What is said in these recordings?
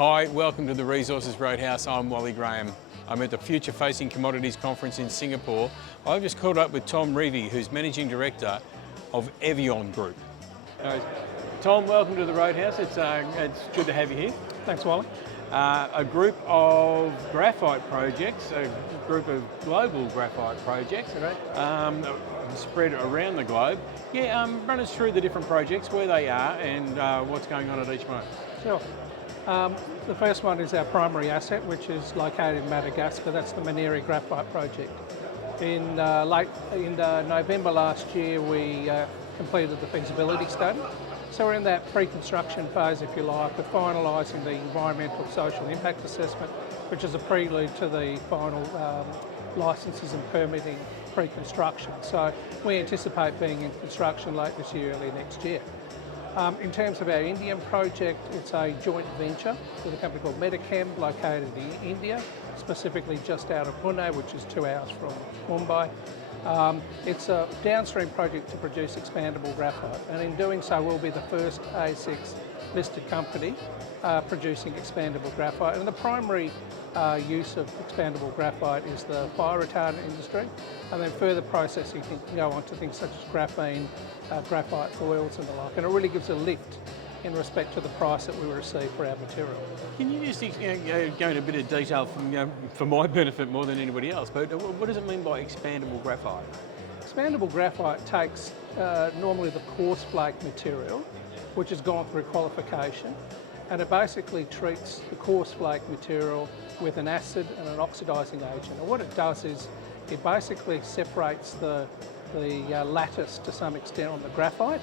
Hi, welcome to the Resources Roadhouse. I'm Wally. I'm at the Future Facing Commodities conference in Singapore. I've just caught up with Tom Revy, who's Managing Director of Evion Group. Tom, welcome to the Roadhouse. It's good to have you here. Thanks, Wally. A group of graphite projects, a group of global graphite projects, spread around the globe. Run us through the different projects, where they are and what's going on at each one. Sure. The first one is our primary asset, which is located in Madagascar. That's the Mineri Graphite Project. In November last year, we completed the feasibility study. So we're in that pre-construction phase, if you like, of finalising the environmental social impact assessment, which is a prelude to the final licences and permitting pre-construction. So we anticipate being in construction late this year, early next year. In terms of our Indian project, it's a joint venture with a company called Medichem, located in India, specifically just out of Pune, which is 2 hours from Mumbai. It's a downstream project to produce expandable graphite, and in doing so we'll be the first ASX listed company producing expandable graphite. And the primary use of expandable graphite is the fire retardant industry, and then further processing can go on to things such as graphene, graphite foils and the like, and it really gives a lift in respect to the price that we receive for our material. Can you just go into a bit of detail for my benefit more than anybody else, but what does it mean by expandable graphite? Expandable graphite takes normally the coarse flake material, which has gone through qualification, and it basically treats the coarse flake material with an acid and an oxidising agent. And what it does is it basically separates the lattice to some extent on the graphite,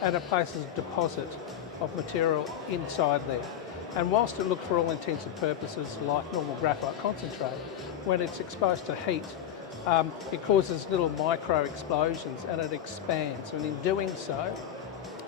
and it places a deposit of material inside there. And whilst it looks for all intents and purposes like normal graphite concentrate, when it's exposed to heat, it causes little micro explosions and it expands. And in doing so,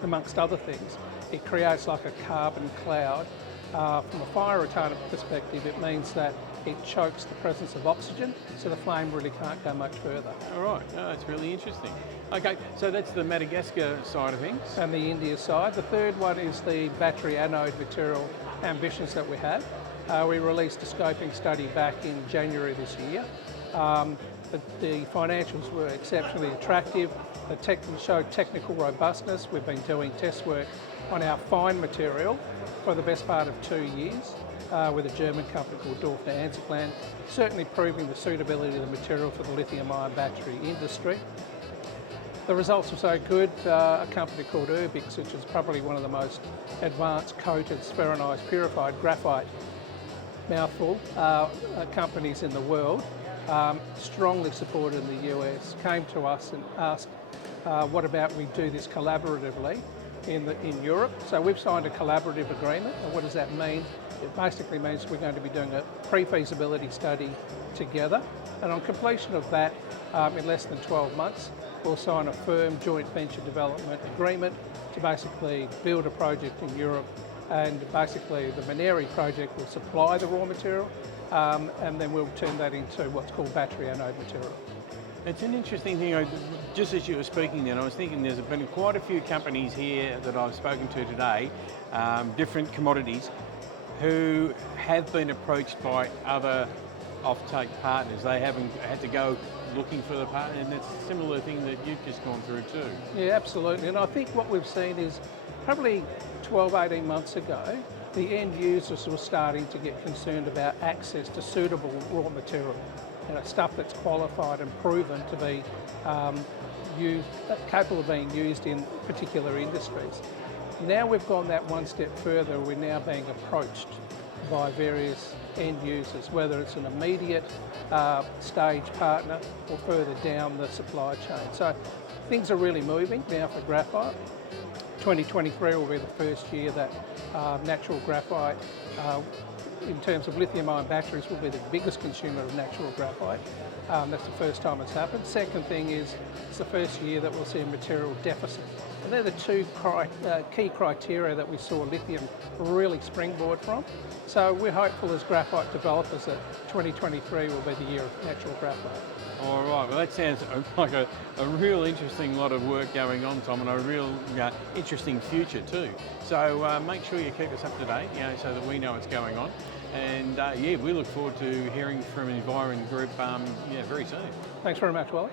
amongst other things, it creates like a carbon cloud. From a fire retardant perspective, it means that it chokes the presence of oxygen, so the flame really can't go much further. All right, that's really interesting. Okay, so that's the Madagascar side of things. And the India side. The third one is the battery anode material ambitions that we have. We released a scoping study back in January this year. The financials were exceptionally attractive. They showed technical robustness. We've been doing test work on our fine material for the best part of 2 years with a German company called Dorfner Anziplan, certainly proving the suitability of the material for the lithium-ion battery industry. The results were so good, a company called Urbix, which is probably one of the most advanced coated, spheronised, purified graphite mouthful companies in the world, strongly supported in the US, came to us and asked, what about we do this collaboratively in Europe? So we've signed a collaborative agreement, and what does that mean? It basically means we're going to be doing a pre-feasibility study together, and on completion of that, in less than 12 months, we'll sign a firm joint venture development agreement to basically build a project in Europe, and basically the Mineri project will supply the raw material, and then we'll turn that into what's called battery anode material. It's an interesting thing. Just as you were speaking then, I was thinking there's been quite a few companies here that I've spoken to today, different commodities, who have been approached by other offtake partners. They haven't had to go looking for the partner, and it's a similar thing that you've just gone through too. Yeah, absolutely. And I think what we've seen is probably 12, 18 months ago, the end users were starting to get concerned about access to suitable raw material. Stuff that's qualified and proven to be capable of being used in particular industries. Now we've gone that one step further. We're now being approached by various end users, whether it's an immediate stage partner or further down the supply chain. So things are really moving now for graphite. 2023 will be the first year that natural graphite, in terms of lithium-ion batteries, will be the biggest consumer of natural graphite. That's the first time it's happened. Second thing is, it's the first year that we'll see a material deficit They're the two key criteria that we saw lithium really springboard from. So we're hopeful as graphite developers that 2023 will be the year of natural graphite. All right, well that sounds like a real interesting lot of work going on, Tom, and a real interesting future too. So make sure you keep us up to date, so that we know what's going on. And yeah, we look forward to hearing from Evion Group very soon. Thanks very much, Wally.